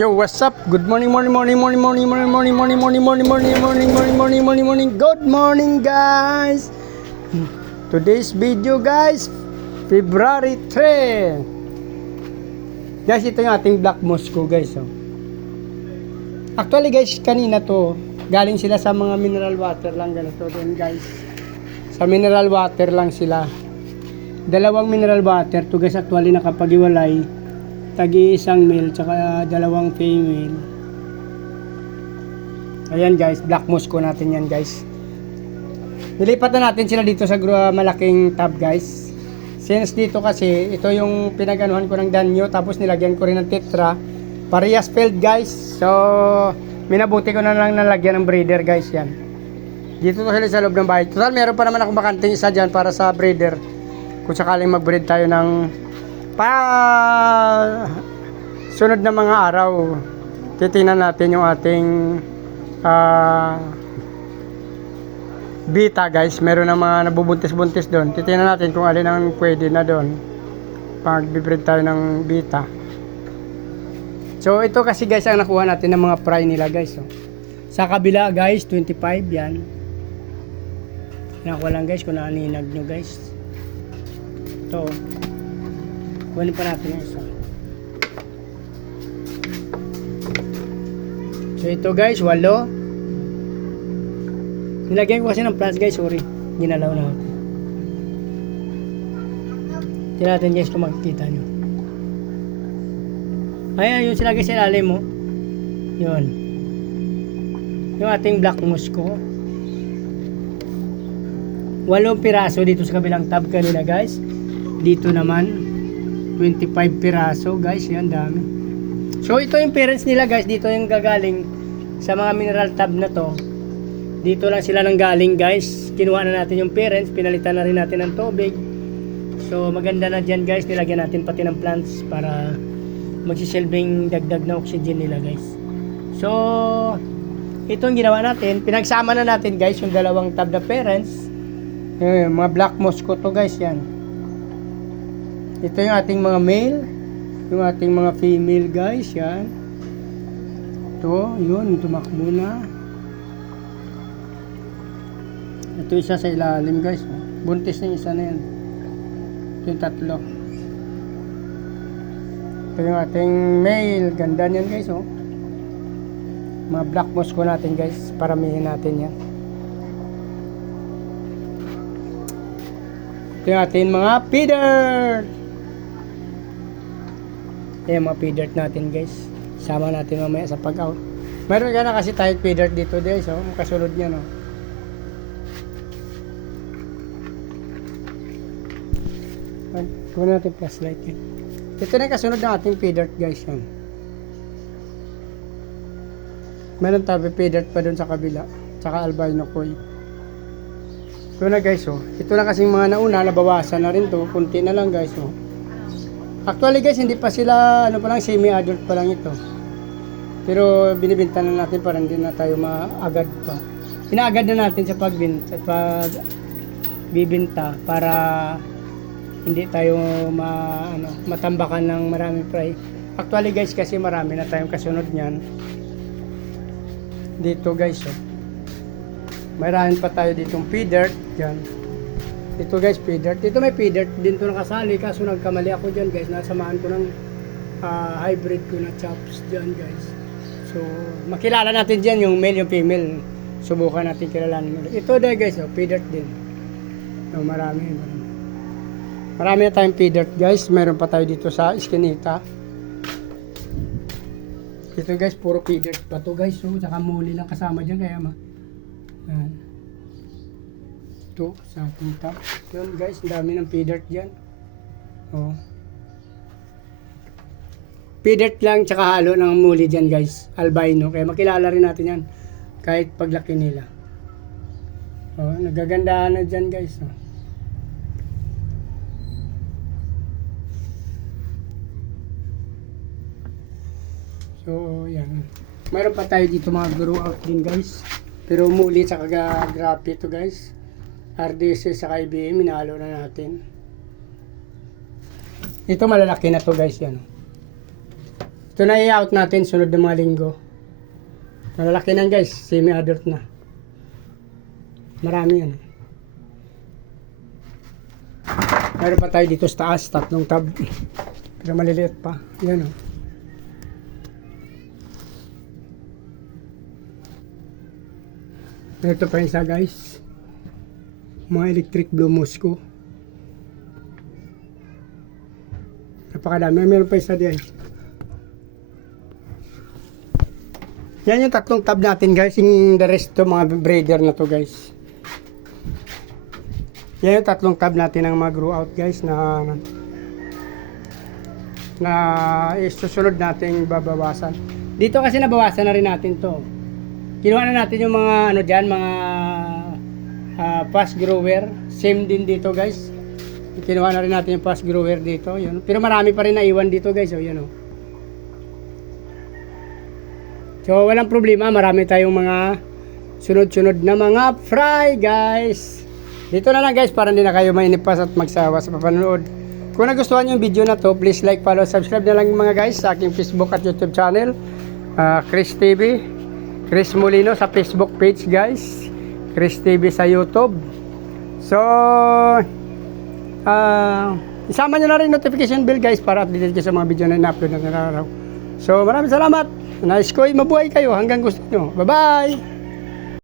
Yo, what's up? Good morning, morning, morning, morning, morning, morning, morning, morning, morning, morning, morning, morning, morning, morning, morning, morning. Good morning, guys. Today's video, guys, February 3. Guys, ito yung ating Black Moscow, guys. Oh. Actually, guys, kanina to, galing sila sa mga mineral water lang ganito din, guys. Sa mineral water lang sila. Dalawang mineral water to, guys, actually nakapag-iwalay. Tagi-isang male tsaka dalawang female. Ayan guys, Black Moscow natin yan guys. Nilipat na natin sila dito sa malaking tub guys. Since dito kasi ito yung pinaganuhan ko ng danyo, tapos nilagyan ko rin ng tetra. Parehas filled guys. So minabuti ko na lang nalagyan ng breeder guys yan. Dito to sila sa loob ng bahay. Total meron pa naman akong bakanting isa dyan para sa breeder. Kung sakaling mag-breed tayo ng sunod na mga araw, titingnan natin yung ating beta guys. Meron na mga nabubuntis-buntis doon. Titingnan natin kung alin ang pwede na doon pag bibreed tayo ng beta. So ito kasi guys ang nakuha natin ng mga fry nila guys. So, sa kabila guys 25 yan. Nakuha lang guys kung naaninag nyo guys. Ito kunin pa natin yung isa. So ito guys, 8. Nilagyan ko kasi ng plants guys, sorry. Ginalaw na ako. Tignan natin guys kung makikita nyo. Ayan, yun sila guys sa ilalim mo. Yun. Yung ating Black Moscow. 8 piraso dito sa kabilang tab kanina guys. Dito naman 25 piraso guys, yan dami. So ito yung parents nila guys, dito yung gagaling sa mga mineral tub na to. Dito lang sila nang galing guys. Kinuha na natin yung parents, pinalitan na rin natin ng tubig. So maganda na dyan guys, nilagyan natin pati ng plants para magsisilbing dagdag na oxygen nila guys. So ito yung ginawa natin, pinagsama na natin guys yung dalawang tub na parents. Mga Black Moscow to guys yan. Ito yung ating mga male, yung ating mga female guys, yan. Ito, yun, tumakbo na. Ito isa sa ilalim guys. Buntis na isa na yan. Ito yung 3. Ito yung ating male, ganda niyan guys, oh. Mga Black Moscow natin guys, paramihin natin yan. Ito yung ating mga feeder. Ayan mga feeder natin guys. Sama natin mamaya sa pag-out. Meron ka na kasi tayo feeder dito guys. Oh. Kasunod niya no. Kuha natin flashlight yan. Ito na kasunod ng ating feeder guys yan. Meron tayo feeder pa dun sa kabila. Tsaka albino koi. Ito na guys oh. Ito na kasing mga nauna. Nabawasan na rin to. Kunti na lang guys oh. Actually guys, hindi pa sila, ano pa lang, semi-adult pa lang ito. Pero binibenta na natin para hindi na tayo maagad pa. Inaagad na natin sa pagbibenta para hindi tayo matambakan ng maraming fry. Actually guys, kasi marami na tayong kasunod niyan. Dito guys, oh. Marami pa tayo ditong feeder, dyan. Ito guys, feeder. Dito may feeder din to nakasali. Kaso nagkamali ako dyan guys. Nasamaan ko ng hybrid ko na chops dyan guys. So, makilala natin dyan yung male, yung female. Subukan natin kilalanin ulit. Ito dahil guys, oh, feeder din. So, marami. Marami na tayong feeder guys. Meron pa tayo dito sa iskinita. Ito guys, puro feeder pa to guys. So, saka muli lang kasama dyan. Kaya yan. Ito sa ating top. Yun guys, dami ng feeder dyan. Oh. Feeder lang tsaka halo ng muli dyan guys. Albino. Kaya makilala rin natin yan. Kahit paglaki nila. Oh, nagagandahan na dyan guys. Oh. So, yan. Mayroon pa tayo dito mga grow out din guys. Pero muli tsaka grabe ito guys. RDC sa IBM, minalo na natin. Ito malalaki na to guys yan. Ito Ito na i-out natin sunod ng mga linggo. Malalaki na guys, semi-adult na. Marami yan. Meron pa tayo dito sa taas, 3 tab. Pero maliliit pa. Yan o. Ito pa isa guys. Mga electric blue Moscow. Napakadami. Meron pa isa diyan. Yan yung 3 tab natin guys. Yung the rest to mga breeder na to guys. Yan yung 3 tab natin ang mag-grow out guys na isusunod natin babawasan. Dito kasi nabawasan na rin natin to. Kinuha na natin yung mga ano dyan, mga fast grower. Same din dito guys. Kinuha na rin natin yung fast grower dito. Yun. Pero marami pa rin naiwan dito guys. O, yun, o. So walang problema. Marami tayong mga sunod-sunod na mga fry guys. Dito na lang guys para hindi na kayo mainipas at magsawa sa papanood. Kung nagustuhan yung video na to, please like, follow, subscribe na lang mga guys sa aking Facebook at YouTube channel. Chris TV. Chris Molino sa Facebook page guys. Chris TV sa YouTube. So, isama nyo na rin notification bell guys para updated kayo sa mga video na in-upload na araw. So, maraming salamat. Nice ko, mabuhay kayo hanggang gusto nyo. Bye-bye!